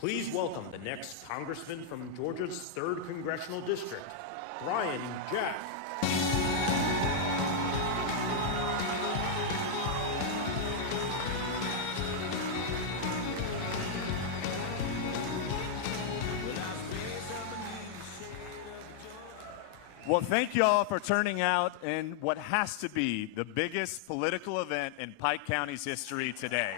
Please welcome the next Congressman from Georgia's 3rd Congressional District, Brian Jack. Well, thank you all for turning out in what has to be the biggest political event in Pike County's history today.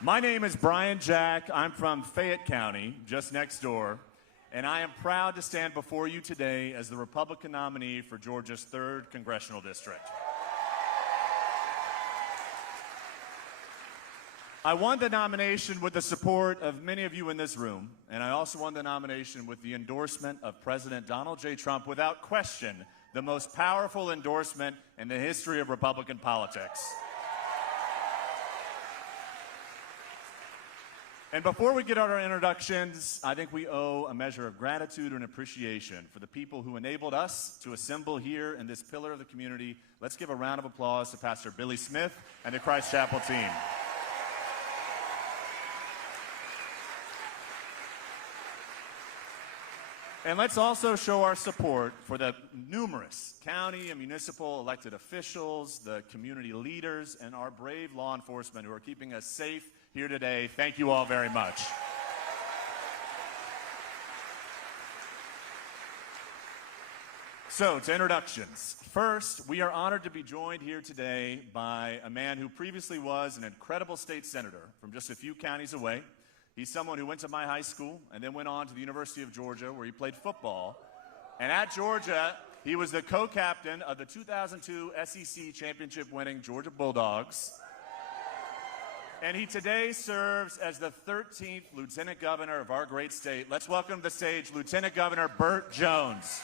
My name is Brian Jack. I'm from Fayette County, just next door, and I am proud to stand before you today as the Republican nominee for Georgia's 3rd Congressional District. I won the nomination with the support of many of you in this room, and I also won the nomination with the endorsement of President Donald J. Trump, without question, the most powerful endorsement in the history of Republican politics. And before we get on our introductions, I think we owe a measure of gratitude and appreciation for the people who enabled us to assemble here in this pillar of the community. Let's give a round of applause to Pastor Billy Smith and the Christ Chapel team. And let's also show our support for the numerous county and municipal elected officials, the community leaders, and our brave law enforcement who are keeping us safe here today. Thank you all very much. So, to introductions. First, we are honored to be joined here today by a man who previously was an incredible state senator from just a few counties away. He's someone who went to my high school and then went on to the University of Georgia, where he played football. And at Georgia, he was the co-captain of the 2002 SEC championship-winning Georgia Bulldogs. And he today serves as the 13th Lieutenant Governor of our great state. Let's welcome to the stage Lieutenant Governor Burt Jones.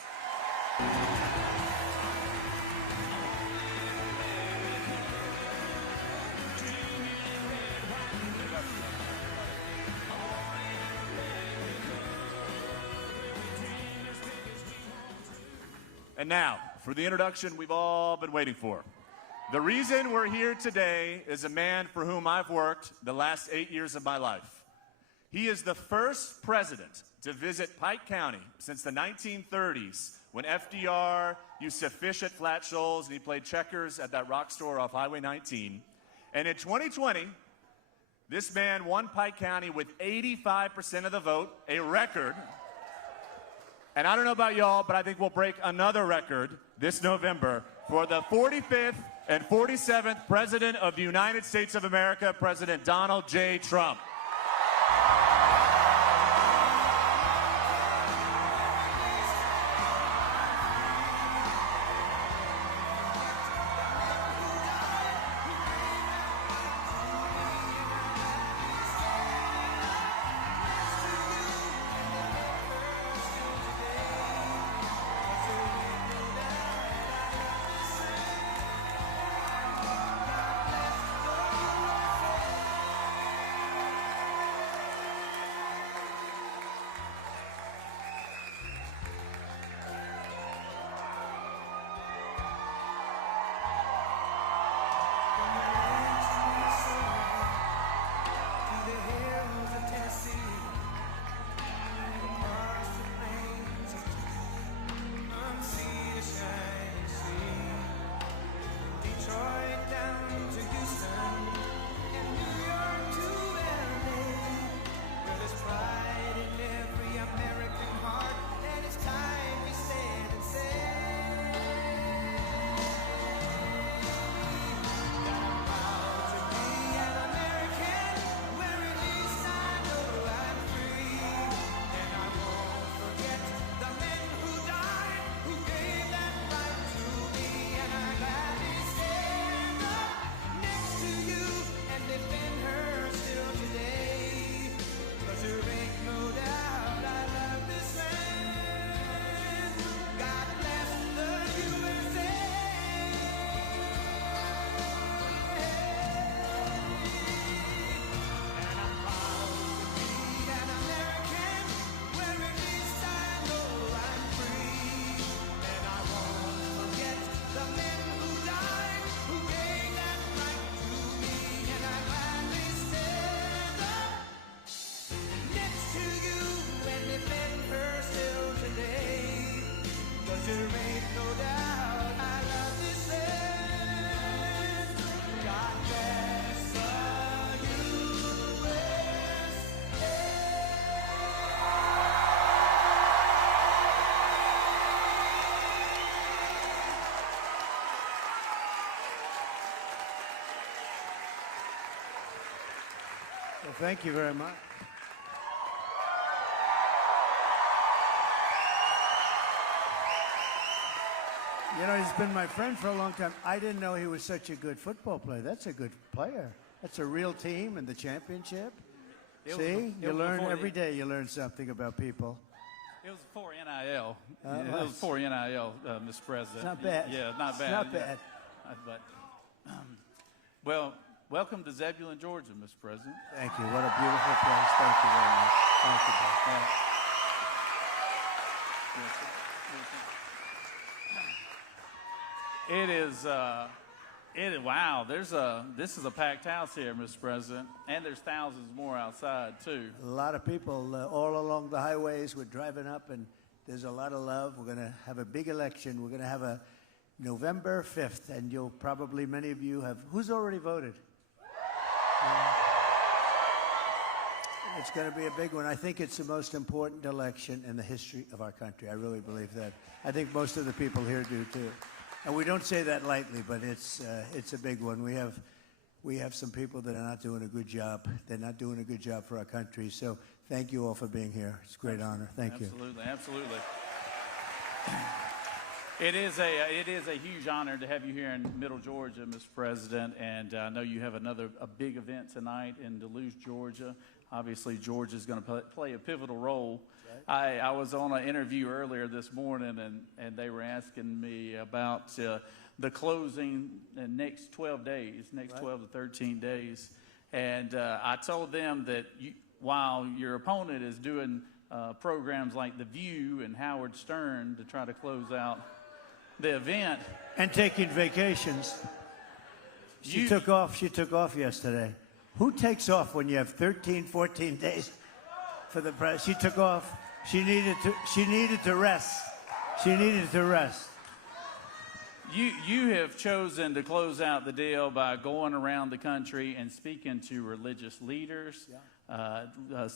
And now, for the introduction we've all been waiting for. The reason we're here today is a man for whom I've worked the last 8 years of my life. He is the first president to visit Pike County since the 1930s, when FDR used to fish at Flat Shoals and he played checkers at that rock store off Highway 19. And in 2020, this man won Pike County with 85% of the vote, a record. And I don't know about y'all, but I think we'll break another record this November for the 45th and 47th President of the United States of America, President Donald J. Trump. Well, thank you very much. You know, he's been my friend for a long time. I didn't know he was such a good football player. That's a good player. That's a real team in the championship. See? You learn every day. You learn something about people. It was before NIL. It well, was before NIL, Mr. President. It's not bad. Yeah, not bad. It's not bad. But, well, welcome to Zebulon, Georgia, Mr. President. Thank you. What a beautiful place. Thank you very much. Thank you. It is, wow, this is a packed house here, Mr. President, and there's thousands more outside, too. A lot of people all along the highways. We're driving up, and there's a lot of love. We're going to have a big election. We're going to have a November 5th, and you'll probably, many of you have, who's already voted? It's going to be a big one. I think it's the most important election in the history of our country. I really believe that. I think most of the people here do, too. And we don't say that lightly, but it's a big one. We have some people that are not doing a good job. They're not doing a good job for our country. So thank you all for being here. It's a great honor. Thank you. Absolutely. It is a huge honor to have you here in Middle Georgia, Mr. President. And I know you have a big event tonight in Duluth, Georgia. Obviously, Georgia is going to play a pivotal role. I was on an interview earlier this morning, and they were asking me about the closing in next 12 days, 12 to 13 days. And I told them that while your opponent is doing programs like The View and Howard Stern to try to close out the event. And taking vacations. She took off yesterday. Who takes off when you have 13, 14 days for the press? She took off. She needed to rest. She needed to rest. You have chosen to close out the deal by going around the country and speaking to religious leaders,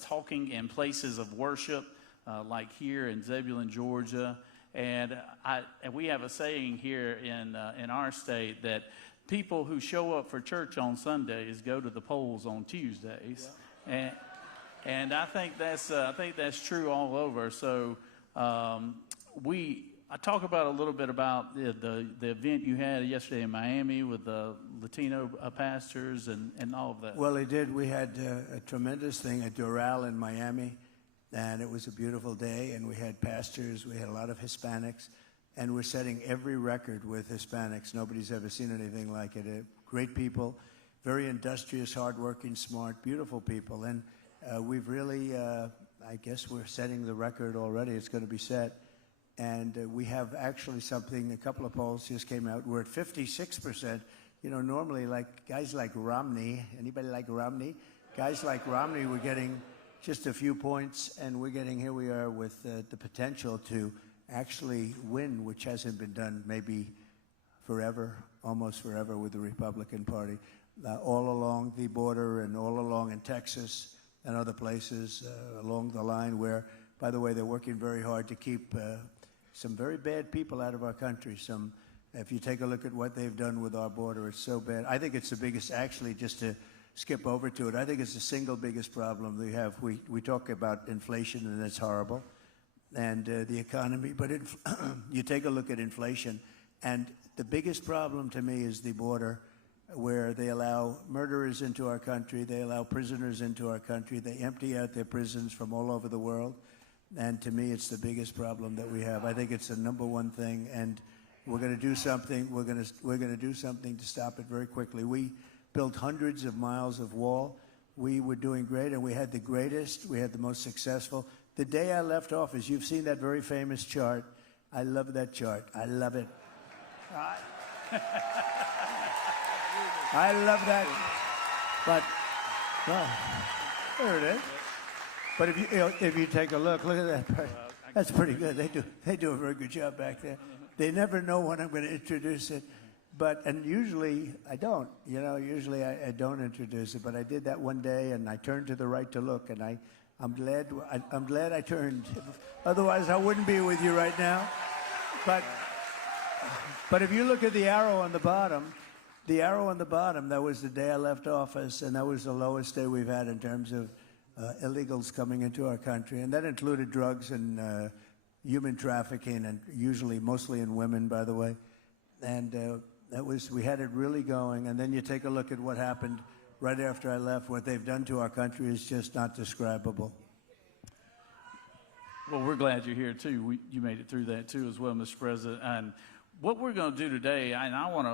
talking in places of worship, like here in Zebulon, Georgia. And we have a saying here in our state that people who show up for church on Sundays go to the polls on Tuesdays. Yeah. And I think that's true all over. So I talk about a little bit about the event you had yesterday in Miami with the Latino pastors and all of that. Well, they did. We had a tremendous thing at Doral in Miami, and it was a beautiful day. And we had pastors. We had a lot of Hispanics, and we're setting every record with Hispanics. Nobody's ever seen anything like it. Great people, very industrious, hardworking, smart, beautiful people, and we've really, I guess we're setting the record already. It's going to be set. And we have actually something, a couple of polls just came out. We're at 56%. You know, normally like guys like Romney, anybody like Romney? Guys like Romney were getting just a few points, and we're getting, here we are with the potential to actually win, which hasn't been done maybe forever, almost forever with the Republican Party. All along the border and all along in Texas and other places along the line where, by the way, they're working very hard to keep some very bad people out of our country. If you take a look at what they've done with our border, it's so bad. I think it's the biggest, actually, just to skip over to it, I think it's the single biggest problem we have. We talk about inflation, and it's horrible, and the economy, but you take a look at inflation, and the biggest problem to me is the border, where they allow murderers into our country, they allow prisoners into our country, they empty out their prisons from all over the world, and to me, it's the biggest problem that we have. I think it's the number one thing, and we're going to do something. We're going to do something to stop it very quickly. We built hundreds of miles of wall. We were doing great, and we had the greatest. We had the most successful. The day I left office, you've seen that very famous chart. I love that chart. I love it. I love that. But, well, there it is. But if you take a look at that. That's pretty good. They do a very good job back there. They never know when I'm going to introduce it. And usually I don't. Usually I don't introduce it. But I did that one day, and I turned to the right to look, and I'm glad I turned. Otherwise, I wouldn't be with you right now. But if you look at the arrow on the bottom, The arrow on the bottom, that was the day I left office, and that was the lowest day we've had in terms of illegals coming into our country. And that included drugs and human trafficking, and mostly in women, by the way. And we had it really going. And then you take a look at what happened right after I left. What they've done to our country is just not describable. Well, we're glad you're here, too. You made it through that, too, as well, Mr. President. And what we're going to do today, and I want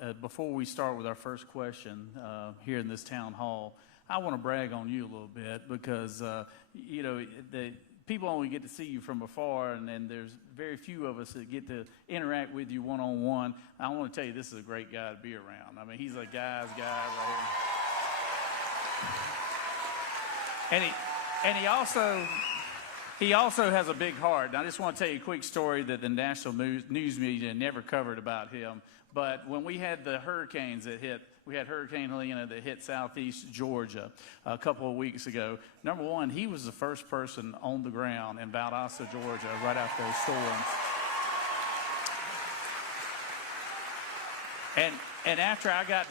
to, before we start with our first question here in this town hall, I want to brag on you a little bit because, the people only get to see you from afar, and there's very few of us that get to interact with you one-on-one. I want to tell you, this is a great guy to be around. I mean, he's a guy's guy right here. And he also has a big heart. And I just want to tell you a quick story that the national news media never covered about him. But when we had the hurricanes that hit, we had Hurricane Helena that hit southeast Georgia a couple of weeks ago. Number one, he was the first person on the ground in Valdosta, Georgia, right after those storms. And after I got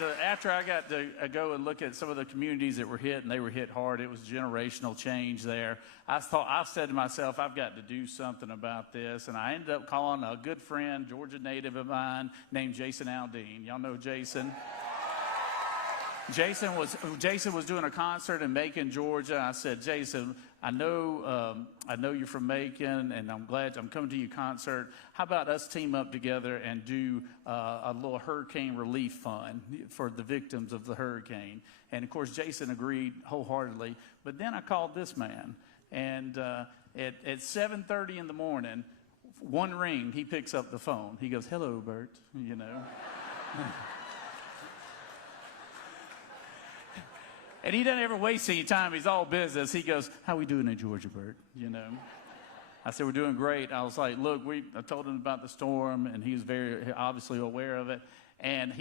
to go and look at some of the communities that were hit, and they were hit hard, it was generational change there. I said to myself, I've got to do something about this. And I ended up calling a good friend, Georgia native of mine, named Jason Aldean. Y'all know Jason? Jason was doing a concert in Macon, Georgia. I said, Jason, I know you're from Macon, and I'm glad I'm coming to your concert. How about us team up together and do a little hurricane relief fund for the victims of the hurricane? And of course, Jason agreed wholeheartedly. But then I called this man, and at 7:30 in the morning, one ring, he picks up the phone. He goes, "Hello, Bert," you know. And he doesn't ever waste any time. He's all business. He goes, "How we doing in Georgia, Bert?" You know. I said, "We're doing great." I was like, "Look, I told him about the storm, and he was very obviously aware of it." And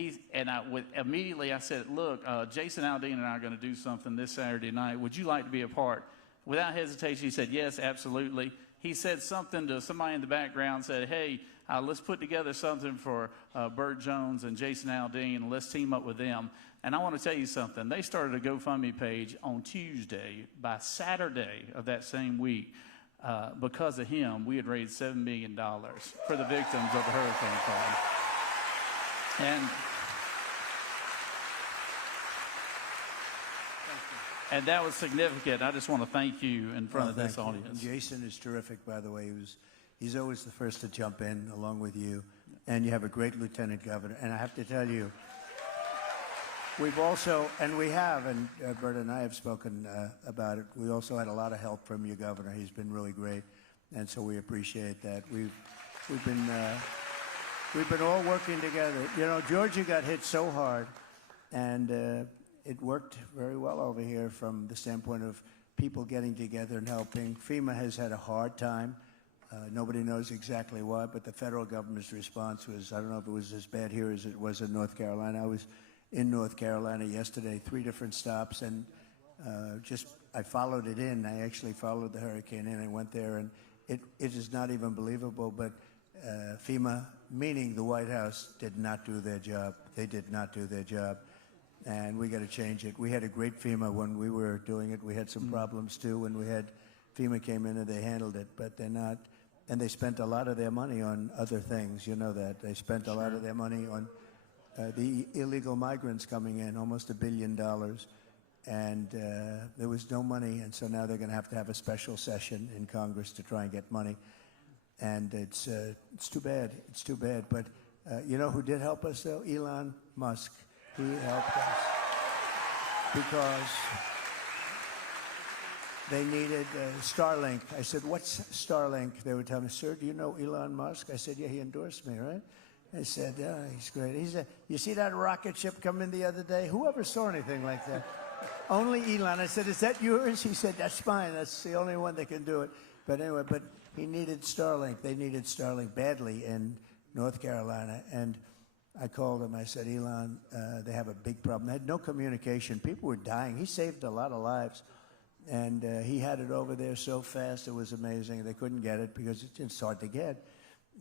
immediately I said, "Look, Jason Aldean and I are going to do something this Saturday night. Would you like to be a part?" Without hesitation, he said, "Yes, absolutely." He said something to somebody in the background, said, "Hey, let's put together something for Bert Jones and Jason Aldean, and let's team up with them." And I want to tell you something. They started a GoFundMe page on Tuesday. By Saturday of that same week, because of him, we had raised $7 million for the victims of the Hurricane Fund. And that was significant. I just want to thank you in front of this audience. Jason is terrific, by the way. He's always the first to jump in along with you. And you have a great lieutenant governor. And I have to tell you, Bert and I have spoken about it. We also had a lot of help from your governor. He's been really great, and so we appreciate that. We've been all working together. You know, Georgia got hit so hard, and it worked very well over here from the standpoint of people getting together and helping. FEMA has had a hard time. Nobody knows exactly why, but the federal government's response was, I don't know if it was as bad here as it was in North Carolina. I was in North Carolina yesterday, 3 different stops, and I followed it in. I actually followed the hurricane in. I went there, and it is not even believable, but FEMA, meaning the White House, did not do their job. They did not do their job, and we got to change it. We had a great FEMA when we were doing it. We had some problems, too, when FEMA came in and they handled it, but they're not. And they spent a lot of their money on other things. You know that. They spent a lot of their money on the illegal migrants coming in, almost $1 billion, and there was no money, and so now they're going to have a special session in Congress to try and get money, and it's too bad. It's too bad, but you know who did help us, though? Elon Musk. He helped us because they needed Starlink. I said, "What's Starlink?" They would tell me, "Sir, do you know Elon Musk?" I said, "Yeah, he endorsed me, right?" I said, "Yeah, he's great." He said, "You see that rocket ship come in the other day? Whoever saw anything like that?" Only Elon. I said, "Is that yours?" He said, "That's mine. That's the only one that can do it." But anyway, he needed Starlink. They needed Starlink badly in North Carolina. And I called him. I said, "Elon, they have a big problem." They had no communication. People were dying. He saved a lot of lives. And he had it over there so fast, it was amazing. They couldn't get it because it's hard to get.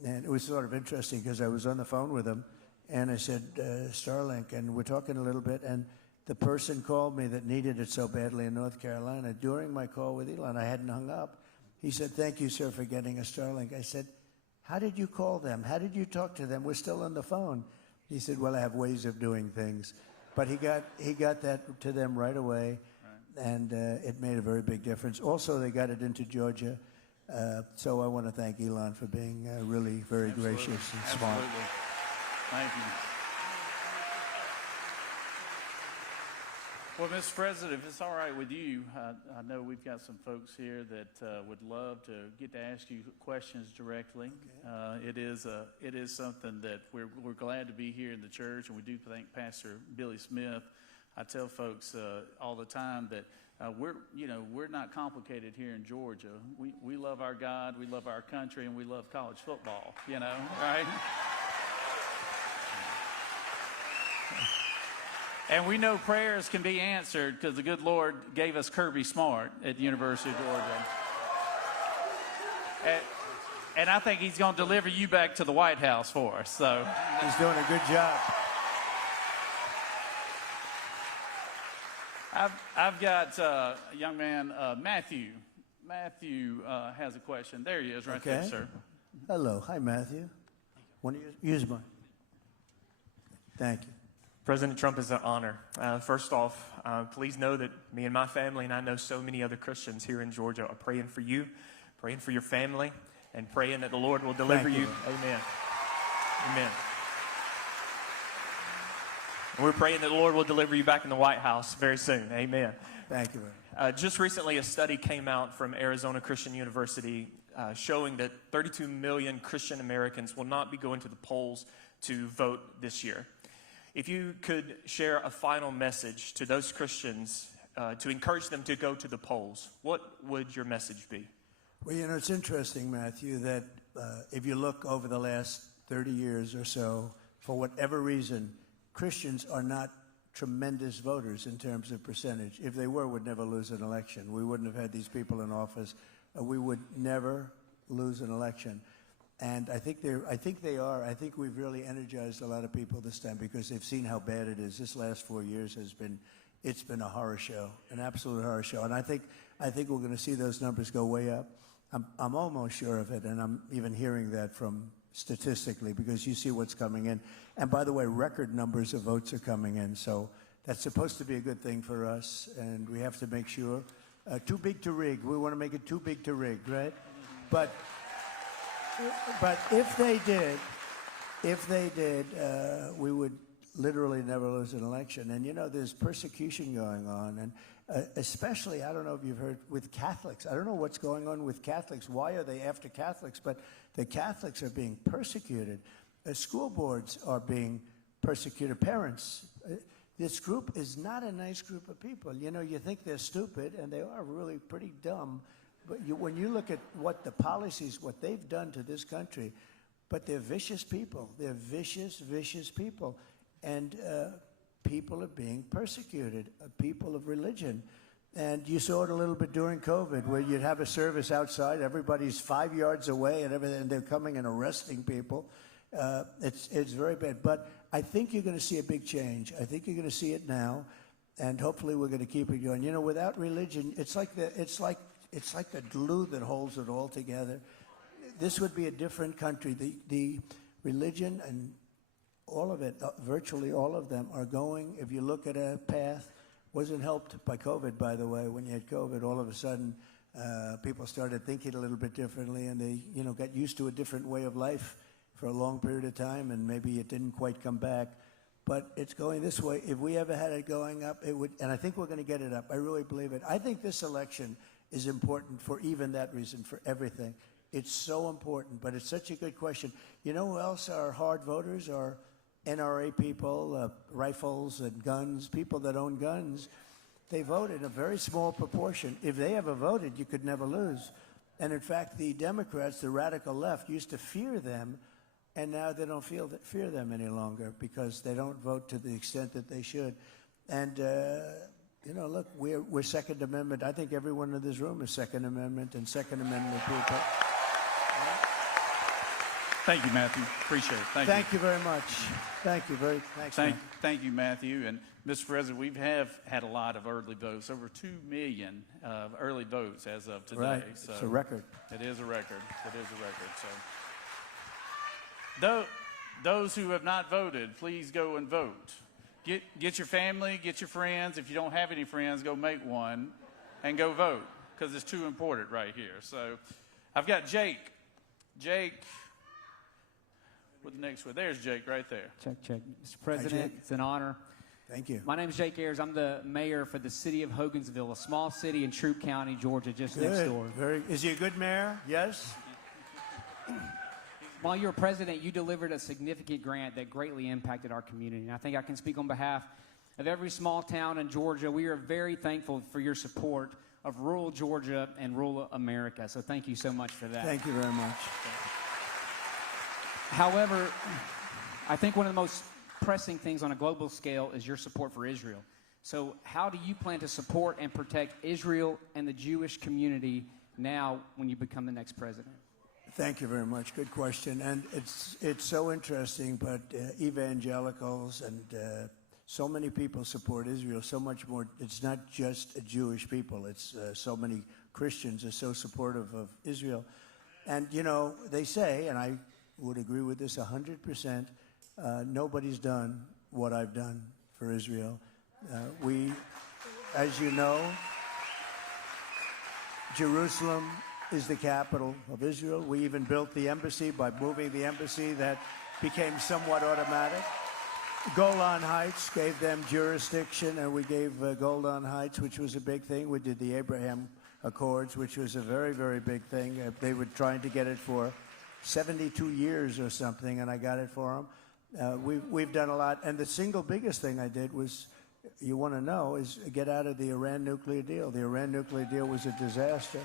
And it was sort of interesting because I was on the phone with him, And I said, Starlink, and we're talking a little bit, and the person called me that needed it so badly in North Carolina. During my call with Elon, I hadn't hung up. He said, thank you, sir, for getting a Starlink. I said, how did you call them? How did you talk to them? We're still on the phone. He said, well, I have ways of doing things. But he got that to them right away, and it made a very big difference. Also, they got it into Georgia. So I want to thank Elon for being really very gracious and smart. Absolutely. Thank you. Well, Mr. President, if it's all right with you, I know we've got some folks here that would love to get to ask you questions directly. Okay. It is something that we're glad to be here in the church, and we do thank Pastor Billy Smith. I tell folks all the time that we're not complicated here in Georgia. We love our God, we love our country, and we love college football. Right? And we know prayers can be answered because the good Lord gave us Kirby Smart at the University of Georgia. And I think he's going to deliver you back to the White House for us. So he's doing a good job. I've got a young man, Matthew. Matthew has a question. There he is right there, sir. Hello. Hi, Matthew. Want to use mine? Thank you. President Trump, is an honor. First off, please know that me and my family, and I know so many other Christians here in Georgia, are praying for you, praying for your family, and praying that the Lord will deliver you. Amen. Amen. And we're praying that the Lord will deliver you back in the White House very soon. Amen. Thank you. Just recently, a study came out from Arizona Christian University showing that 32 million Christian Americans will not be going to the polls to vote this year. If you could share a final message to those Christians to encourage them to go to the polls, what would your message be? Well, it's interesting, Matthew, that if you look over the last 30 years or so, for whatever reason, Christians are not tremendous voters in terms of percentage. If they were, we'd never lose an election. We wouldn't have had these people in office. We would never lose an election. And I think they are. I think we've really energized a lot of people this time because they've seen how bad it is. This last 4 years it's been a horror show, an absolute horror show. And I think we're going to see those numbers go way up. I'm almost sure of it, and I'm even hearing that from statistically because you see what's coming in. And by the way, record numbers of votes are coming in, so that's supposed to be a good thing for us. And we have to make sure too big to rig. We want to make it too big to rig, right? But if they did, we would literally never lose an election. And there's persecution going on, and especially, I don't know if you've heard, with Catholics. I don't know what's going on with Catholics. Why are they after Catholics? But the Catholics are being persecuted. School boards are being persecuted. Parents. This group is not a nice group of people. You think they're stupid, and they are really pretty dumb. But when you look at what the policies, what they've done to this country, but they're vicious people. They're vicious, vicious people. And people are being persecuted, people of religion. And you saw it a little bit during COVID, where you'd have a service outside, everybody's 5 yards away and everything, and they're coming and arresting people. It's very bad. But I think you're going to see a big change. I think you're going to see it now, and hopefully we're going to keep it going. Without religion, it's like the glue that holds it all together. This would be a different country. The religion and all of it, virtually all of them are going, if you look at a path, wasn't helped by COVID, by the way. When you had COVID, all of a sudden, people started thinking a little bit differently, and they, got used to a different way of life for a long period of time, and maybe it didn't quite come back. But it's going this way. If we ever had it going up, it would, and I think we're going to get it up. I really believe it. I think this election is important for even that reason, for everything. It's so important, but it's such a good question. You know who else are hard voters? Are NRA people, rifles and guns, people that own guns. They vote in a very small proportion. If they ever voted, you could never lose. And in fact, the Democrats, the radical left, used to fear them, and now they don't fear them any longer because they don't vote to the extent that they should. And look, we're Second Amendment. I think everyone in this room is Second Amendment and Second Amendment people. Thank you, Matthew. Appreciate it. Thank you very much. Thank you very much. Thank you, Matthew. And Mr. President, we have had a lot of early votes, over 2 million early votes as of today. Right. So It's a record. It is a record. It is a record. So those who have not voted, please go and vote. Get your family, get your friends. If you don't have any friends, go make one and go vote, because it's too important right here. So I've got Jake. Jake, what the next one? There's Jake right there. Check, check. Mr. President, it's an honor. Thank you. My name is Jake Ayers. I'm the mayor for the city of Hogansville, a small city in Troup County, Georgia, just next door. Is he a good mayor? Yes? While you were president, you delivered a significant grant that greatly impacted our community. And I think I can speak on behalf of every small town in Georgia. We are very thankful for your support of rural Georgia and rural America. So thank you so much for that. Thank you very much. However, I think one of the most pressing things on a global scale is your support for Israel. So how do you plan to support and protect Israel and the Jewish community now when you become the next president? Thank you very much. Good question. And it's so interesting, but evangelicals and so many people support Israel so much more. It's not just Jewish people. It's so many Christians are so supportive of Israel. And, you know, they say, and I would agree with this 100%, nobody's done what I've done for Israel. We, as you know, Jerusalem is the capital of Israel. We even built the embassy by moving the embassy. That became somewhat automatic. Golan Heights gave them jurisdiction, and we gave Golan Heights, which was a big thing. We did the Abraham Accords, which was a very, very big thing. They were trying to get it for 72 years or something, and I got it for them. We've done a lot. And the single biggest thing I did was, you want to know, is get out of the Iran nuclear deal. The Iran nuclear deal was a disaster.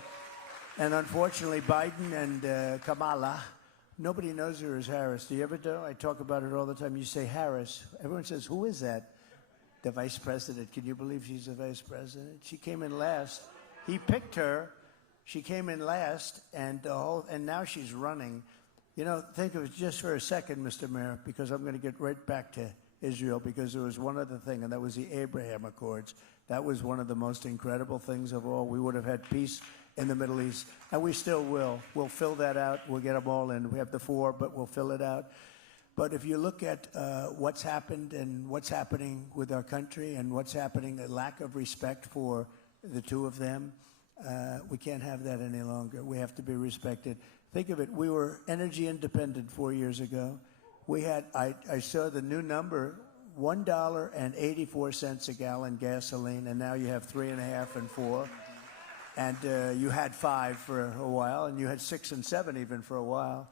And unfortunately, Biden and Kamala, nobody knows her as Harris. Do you ever do? I talk about it all the time. You say Harris. Everyone says, who is that? The vice president. Can you believe she's the vice president? She came in last. He picked her. She came in last, and now she's running. You know, think of it just for a second, Mr. Mayor, because I'm going to get right back to Israel, because there was one other thing, and that was the Abraham Accords. That was one of the most incredible things of all. We would have had peace in the Middle East, and we still will. We'll fill that out. We'll get them all in. We have the 4, but we'll fill it out. But if you look at what's happened and what's happening with our country and what's happening, a lack of respect for the two of them, we can't have that any longer. We have to be respected. Think of it. We were energy independent 4 years ago. We had, I saw the new number, $1.84 a gallon gasoline, and now you have 3.5 and 4. And you had 5 for a while, and you had 6 and 7 even for a while.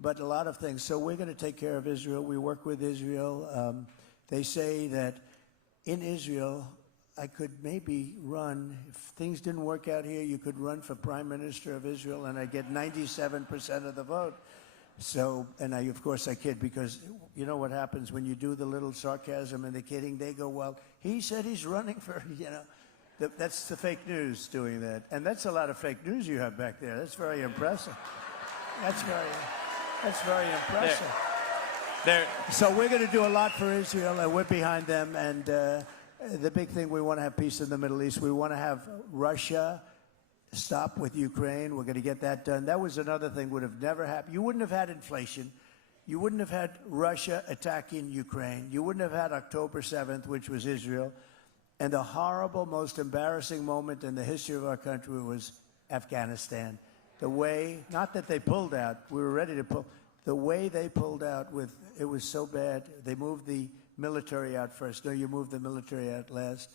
But a lot of things. So we're going to take care of Israel. We work with Israel. They say that in Israel, I could maybe run, if things didn't work out here, you could run for Prime Minister of Israel, and I get 97% of the vote. So, and of course I kid, because you know what happens when you do the little sarcasm and the kidding, they go, well, he said he's running for, you know. That's the fake news doing that. And that's a lot of fake news you have back there. That's very impressive. That's very impressive. So we're going to do a lot for Israel, and we're behind them. And the big thing, we want to have peace in the Middle East. We want to have Russia stop with Ukraine. We're going to get that done. That was another thing would have never happened. You wouldn't have had inflation. You wouldn't have had Russia attacking Ukraine. You wouldn't have had October 7th, which was Israel. And the horrible, most embarrassing moment in the history of our country was Afghanistan. The way, not that they pulled out, we were ready to pull, the way they pulled out, it was so bad. They moved the military out first. No, you moved the military out last.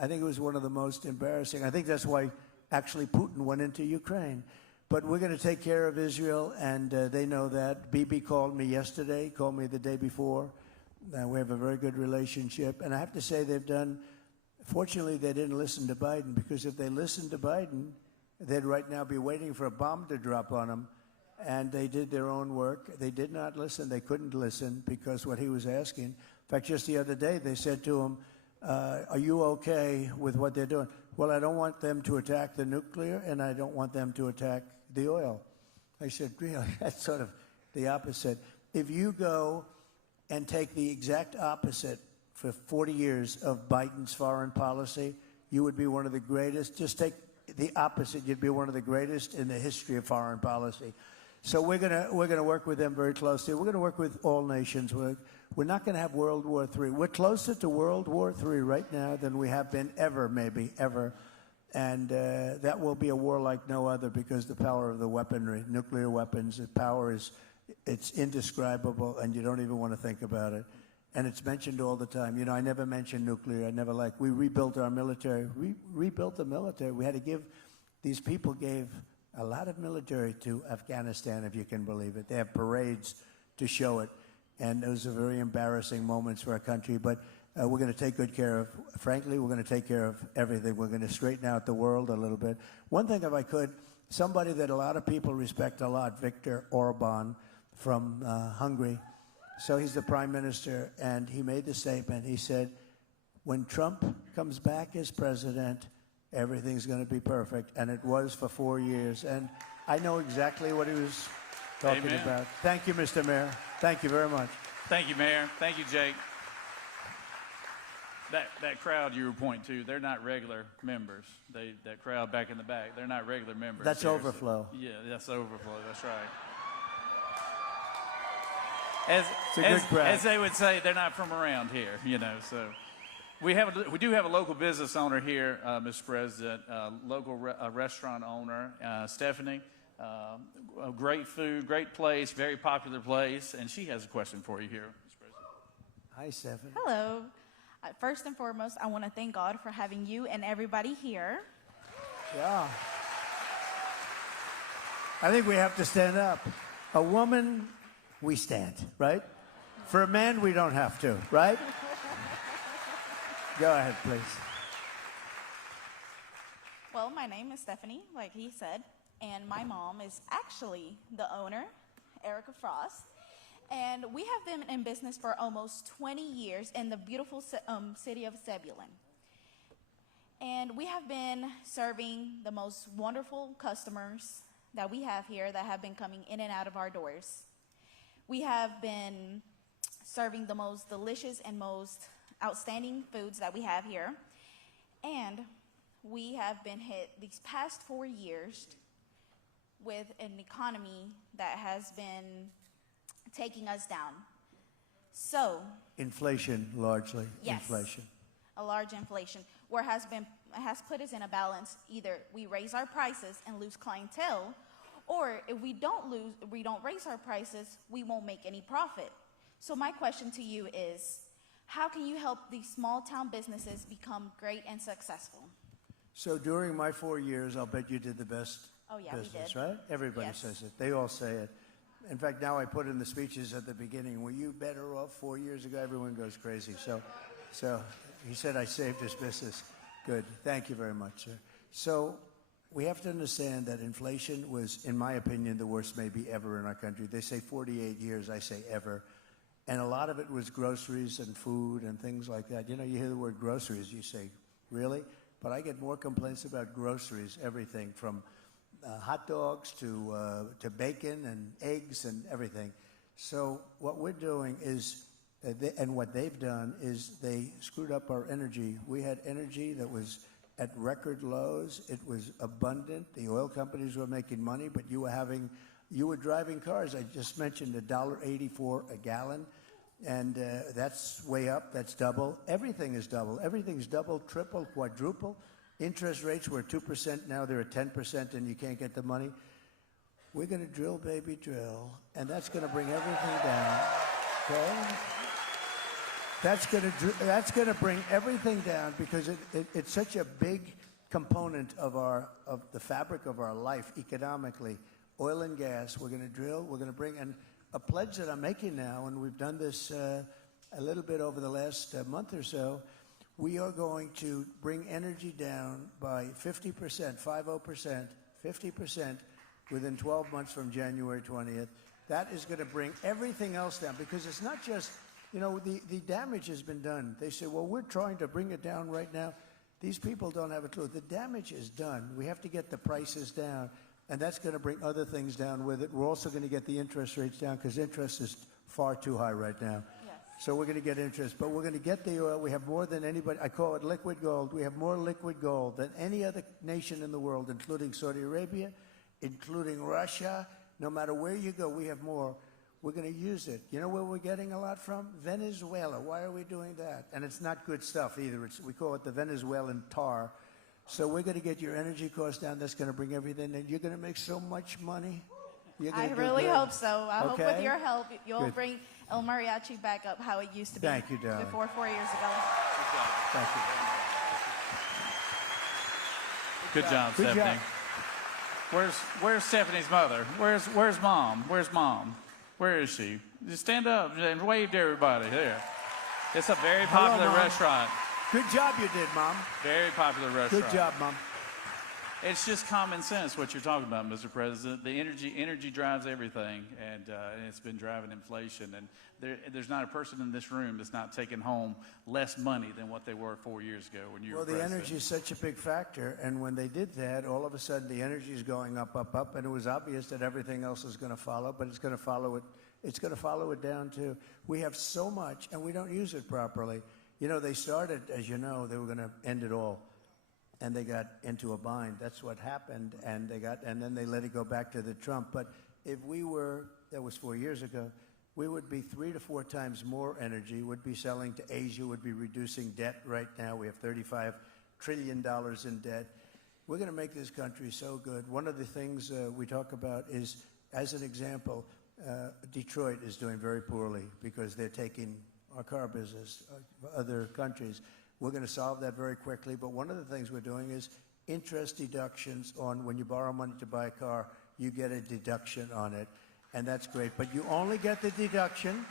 I think it was one of the most embarrassing. I think that's why actually Putin went into Ukraine. But we're going to take care of Israel, and they know that. Bibi called me yesterday, called me the day before. We have a very good relationship. And I have to say they've done, fortunately, they didn't listen to Biden, because if they listened to Biden, they'd right now be waiting for a bomb to drop on them. And they did their own work. They did not listen. They couldn't listen because what he was asking. In fact, just the other day, they said to him, are you okay with what they're doing? Well, I don't want them to attack the nuclear, and I don't want them to attack the oil. I said, really? That's sort of The opposite. If you go and take the exact opposite for 40 years of Biden's foreign policy, you would be one of the greatest. Just take the opposite. You'd be one of the greatest in the history of foreign policy. So we're gonna work with them very closely. We're gonna work with all nations. We're not gonna have World War III. We're closer to World War III right now than we have been ever, maybe ever. And that will be a war like no other because the power of the weaponry, nuclear weapons, the power it's indescribable, and you don't even want to think about it. And it's mentioned all the time. You know, I never mentioned nuclear. We rebuilt our military. We rebuilt the military. We had to give, these people gave a lot of military to Afghanistan, if you can believe it. They have parades to show it. And those are very embarrassing moments for our country. But we're going to take good care of, frankly, we're going to take care of everything. We're going to straighten out the world a little bit. One thing, if I could, somebody that a lot of people respect a lot, Viktor Orban from Hungary. So he's the prime minister, and he made the statement. He said, when Trump comes back as president, everything's going to be perfect. And it was for 4 years. And I know exactly what he was talking about. Thank you, Mr. Mayor. Thank you very much. Thank you, Mayor. Thank you, Jake. That crowd you were pointing to, they're not regular members. That crowd back in the back, they're not regular members. That's overflow. So, yeah, that's overflow. That's right. As they would say, they're not from around here, you know. So we do have a local business owner here, Mr. President, local restaurant owner, Stephanie. Great food, great place, very popular place, and she has a question for you here, Mr. President. Hi, Stephanie. Hello. First and foremost, I want to thank God for having you and everybody here. Yeah. I think we have to stand up. A woman, we stand, right? For a man, we don't have to, right? Go ahead, please. Well, my name is Stephanie, like he said, and my mom is actually the owner, Erica Frost. And we have been in business for almost 20 years in the beautiful city of Zebulon. And we have been serving the most wonderful customers that we have here that have been coming in and out of our doors. We have been serving the most delicious and most outstanding foods that we have here. And we have been hit these past 4 years with an economy that has been taking us down. So inflation, largely. Yes, inflation. A large inflation, where has put us in a balance. Either we raise our prices and lose clientele, or if we don't raise our prices, we won't make any profit. So my question to you is, how can you help these small town businesses become great and successful? So during my 4 years, I'll bet you did the best business, we did. Right? Everybody says it. They all say it. In fact, now I put in the speeches at the beginning, were you better off 4 years ago? Everyone goes crazy. So he said I saved his business. Good. Thank you very much, sir. So we have to understand that inflation was, in my opinion, the worst maybe ever in our country. They say 48 years, I say ever. And a lot of it was groceries and food and things like that. You know, you hear the word groceries, you say, really? But I get more complaints about groceries, everything from hot dogs to bacon and eggs and everything. So what we're doing is, and what they've done is they screwed up our energy. We had energy that was at record lows. It was abundant. The oil companies were making money, but you were driving cars. I just mentioned $1.84 a gallon, and that's way up. That's double. Everything is double. Everything's double, triple, quadruple. Interest rates were 2%. Now they're at 10%, and you can't get the money. We're going to drill, baby, drill, and that's going to bring everything down. Okay? That's going to bring everything down because it's such a big component of the fabric of our life economically. Oil and gas. We're going to drill. We're going to bring, and a pledge that I'm making now, and we've done this a little bit over the last month or so. We are going to bring energy down by 50%, 50% within 12 months from January 20th. That is going to bring everything else down because it's not just, you know, the damage has been done. They say, well, we're trying to bring it down right now. These people don't have a clue. The damage is done. We have to get the prices down. And that's going to bring other things down with it. We're also going to get the interest rates down because interest is far too high right now. Yes. So we're going to get interest, but we're going to get the oil. We have more than anybody. I call it liquid gold. We have more liquid gold than any other nation in the world, including Saudi Arabia, including Russia. No matter where you go, we have more. We're going to use it. You know where we're getting a lot from? Venezuela. Why are we doing that? And it's not good stuff either. We call it the Venezuelan tar. So we're going to get your energy costs down. That's going to bring everything in. You're going to make so much money. I really hope so. I hope with your help, you'll Good. bring El Mariachi back up how it used to be Thank you, darling. before 4 years ago. Thank you. Good job, Good Stephanie. job. Where's Stephanie's mother? Where's Mom? Where's Mom? Where is she? Just stand up and wave to everybody. There. It's a very popular Mom. restaurant. Good job you did, Mom. Very popular restaurant. Good job, Mom. It's just common sense what you're talking about, Mr. President. The energy drives everything, and it's been driving inflation. And there's not a person in this room that's not taking home less money than what they were 4 years ago when you were president. Well, the energy is such a big factor, and when they did that, all of a sudden the energy is going up, up, up, and it was obvious that everything else is going to follow, but it's going to follow it. It's going to follow it down too. We have so much, and we don't use it properly. You know, they started, as you know, they were going to end it all, and they got into a bind. That's what happened, and then they let it go back to the Trump. But if we were, that was 4 years ago, we would be 3 to 4 times more energy, would be selling to Asia, would be reducing debt right now. We have $35 trillion in debt. We're going to make this country so good. One of the things we talk about is, as an example, Detroit is doing very poorly because they're taking our car business, other countries. We're going to solve that very quickly, but one of the things we're doing is interest deductions on when you borrow money to buy a car, you get a deduction on it, and that's great. But you only get the deduction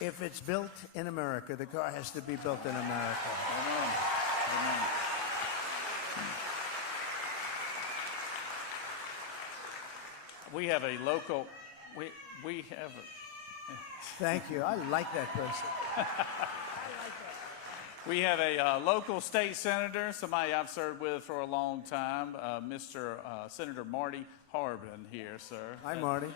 if it's built in America. The car has to be built in America. Amen. Amen. We have a local, we have a, Thank you. I like that person. we have a local state senator, somebody I've served with for a long time, Mr. Senator Marty Harbin here, sir. Hi, Marty.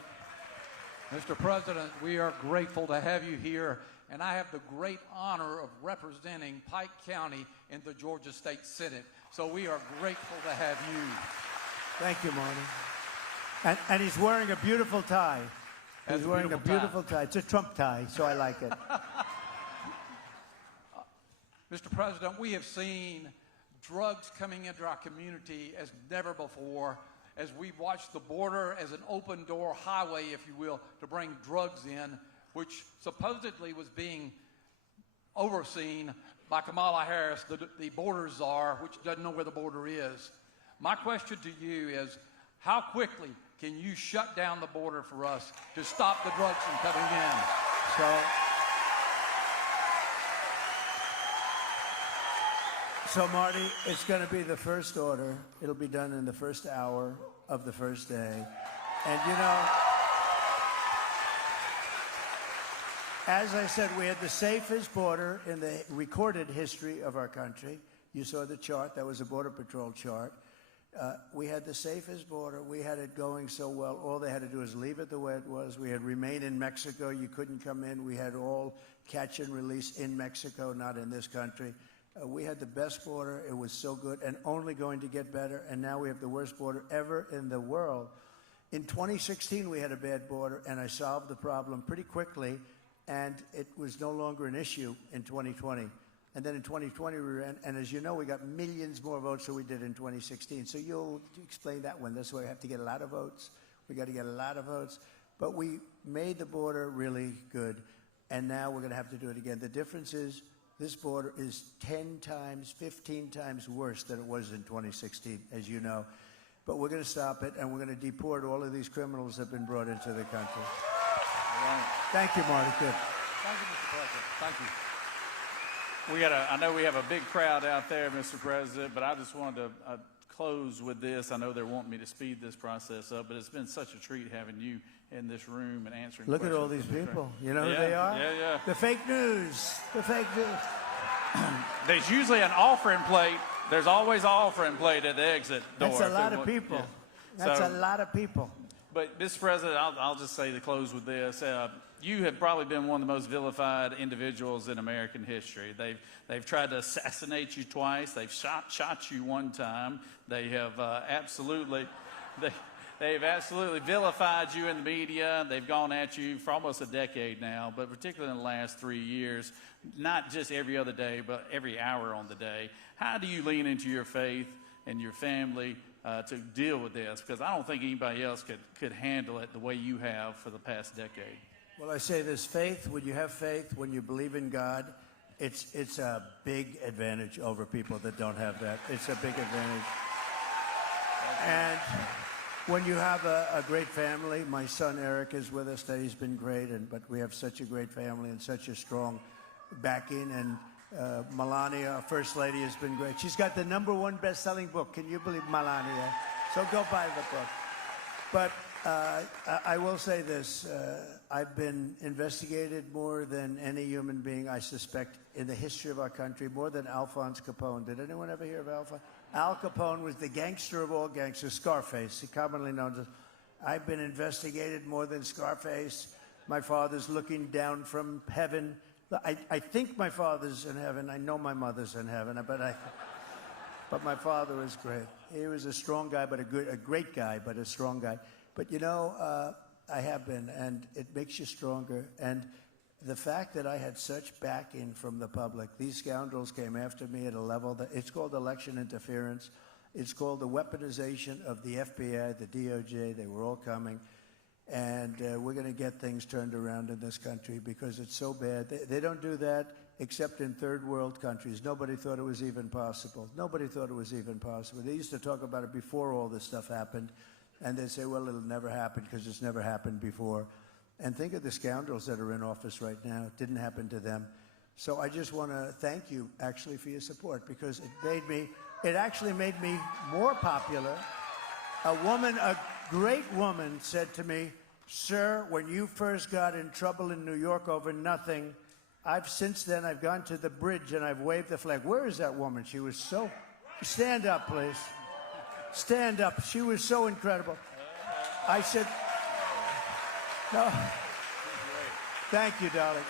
Mr. President, we are grateful to have you here, and I have the great honor of representing Pike County in the Georgia State Senate. So we are grateful to have you. Thank you, Marty. And he's wearing a beautiful tie. He's wearing a beautiful tie. It's a Trump tie, so I like it. Mr. President, we have seen drugs coming into our community as never before, as we watch the border as an open door highway, if you will, to bring drugs in, which supposedly was being overseen by Kamala Harris, the border czar, which doesn't know where the border is. My question to you is, how quickly can you shut down the border for us to stop the drugs from coming in? So, Marty, it's going to be the first order. It'll be done in the first hour of the first day. And, you know, as I said, we had the safest border in the recorded history of our country. You saw the chart. That was a Border Patrol chart. We had the safest border. We had it going so well. All they had to do is leave it the way it was. We had remain in Mexico. You couldn't come in. We had all catch and release in Mexico, not in this country. We had the best border. It was so good and only going to get better. And now we have the worst border ever in the world. In 2016, we had a bad border, and I solved the problem pretty quickly, and it was no longer an issue in 2020. And then in 2020, we ran, and as you know, we got millions more votes than we did in 2016. So you'll explain that one. That's why we have to get a lot of votes. We got to get a lot of votes. But we made the border really good, and now we're going to have to do it again. The difference is this border is 10 times, 15 times worse than it was in 2016, as you know. But we're going to stop it, and we're going to deport all of these criminals that have been brought into the country. Right. Thank you, Marty. Good. Thank you, Mr. President. Thank you. I know we have a big crowd out there, Mr. President, but I just wanted to close with this. I know they're wanting me to speed this process up, but it's been such a treat having you in this room and answering Look questions. at all these people. You know Yeah, who they are? yeah. The fake news. The fake news. There's usually an offering plate. There's always an offering plate at the exit door. That's a lot If of they people. want- That's a lot of people. But, Mr. President, I'll just say to close with this. You have probably been one of the most vilified individuals in American history. They've tried to assassinate you twice. They've shot you one time. They have absolutely vilified you in the media. They've gone at you for almost a decade now, but particularly in the last 3 years, not just every other day, but every hour on the day. How do you lean into your faith and your family to deal with this? Because I don't think anybody else could handle it the way you have for the past decade. Well, I say this: faith. When you have faith, when you believe in God, it's a big advantage over people that don't have that. It's a big advantage. And when you have a great family, my son Eric is with us. He's been great, but we have such a great family and such a strong backing. And Melania, our First Lady, has been great. She's got the #1 best-selling book. Can you believe Melania? So go buy the book. But I will say this. I've been investigated more than any human being, I suspect, in the history of our country, more than Alphonse Capone. Did anyone ever hear of Alphonse? Al Capone was the gangster of all gangsters, Scarface, commonly known as. I've been investigated more than Scarface. My father's looking down from heaven. I think my father's in heaven. I know my mother's in heaven, but my father was great. He was a strong guy, but a great guy, but a strong guy. But you know, I have been, and it makes you stronger. And the fact that I had such backing from the public, these scoundrels came after me at a level that it's called election interference. It's called the weaponization of the FBI, the DOJ. They were all coming. And we're going to get things turned around in this country because it's so bad. They don't do that except in third world countries. Nobody thought it was even possible. Nobody thought it was even possible. They used to talk about it before all this stuff happened. And they'd say, well, it'll never happen because it's never happened before. And think of the scoundrels that are in office right now. It didn't happen to them. So I just want to thank you, actually, for your support because it actually made me more popular. A great woman said to me, sir, when you first got in trouble in New York over nothing, since then I've gone to the bridge and I've waved the flag. Where is that woman? She was so... Stand up, please. Stand up. She was so incredible. I said... No. Thank you, darling.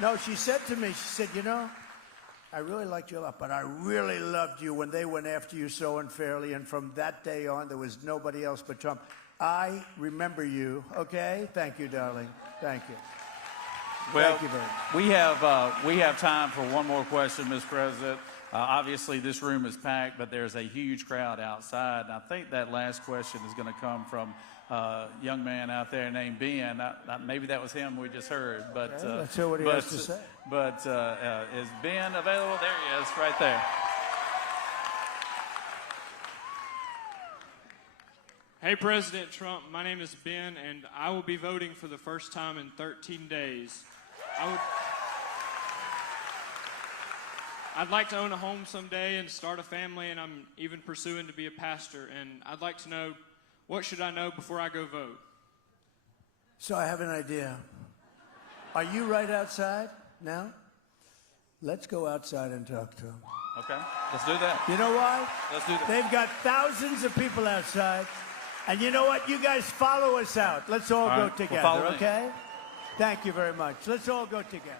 No, she said to me, she said, you know, I really liked you a lot, but I really loved you when they went after you so unfairly, and from that day on, there was nobody else but Trump. I remember you, okay? Thank you, darling. Thank you. Well, thank you very much. We have time for one more question, Mr. President. Obviously, this room is packed, but there's a huge crowd outside. And I think that last question is going to come from a young man out there named Ben. Maybe that was him we just heard. But let's hear what he has to say. But is Ben available? There he is, right there. Hey, President Trump, my name is Ben, and I will be voting for the first time in 13 days. I'd like to own a home someday and start a family, and I'm even pursuing to be a pastor. And I'd like to know, what should I know before I go vote? So I have an idea. Are you right outside now? Let's go outside and talk to them. Okay, let's do that. You know why? Let's do that. They've got thousands of people outside. And you know what? You guys follow us out. Let's all go together, okay? Thank you very much. Let's all go together.